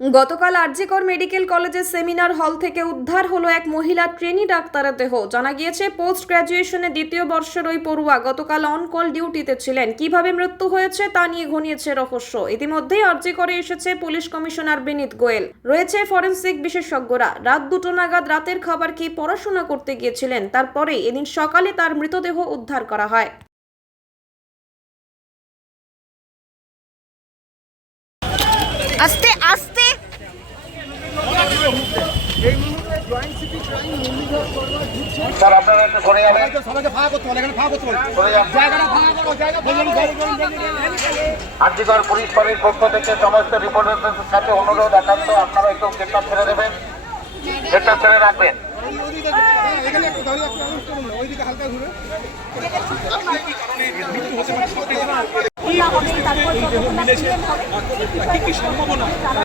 গতকাল আরজিকর মেডিকেল কলেজের seminar hall থেকে উদ্ধার হলো এক মহিলা ট্রেনি ডাক্তারের দেহ। জানা গিয়েছে, পোস্ট গ্র্যাজুয়েশনে দ্বিতীয় বর্ষের ওই পড়ুয়া গতকাল অন কল ডিউটিতে ছিলেন। কিভাবে মৃত্যু হয়েছে তা নিয়ে ঘনিয়েছে রহস্য। ইতিমধ্যেই আরজিকরে এসেছে পুলিশ কমিশনার বিনীত গোয়েল, রয়েছে ফরেনসিক বিশেষজ্ঞরা। রাত 2টো নাগাদ রাতের খাবার খেয়ে পড়াশোনা করতে গিয়েছিলেন, তারপরে এদিন সকালে তার মৃতদেহ উদ্ধার করা হয়। আস্তে আস্তে স্যার আপনারা একটু সরে যাবেন। আরজিকর পুলিশ ফাঁড়ির পক্ষ থেকে সমস্ত রিপোর্টারদের সাথে অনুরোধ, একান্ত আপনারা একটু গেটটা ছেড়ে দেবেন, গেটটা ছেড়ে রাখবেন। তারপর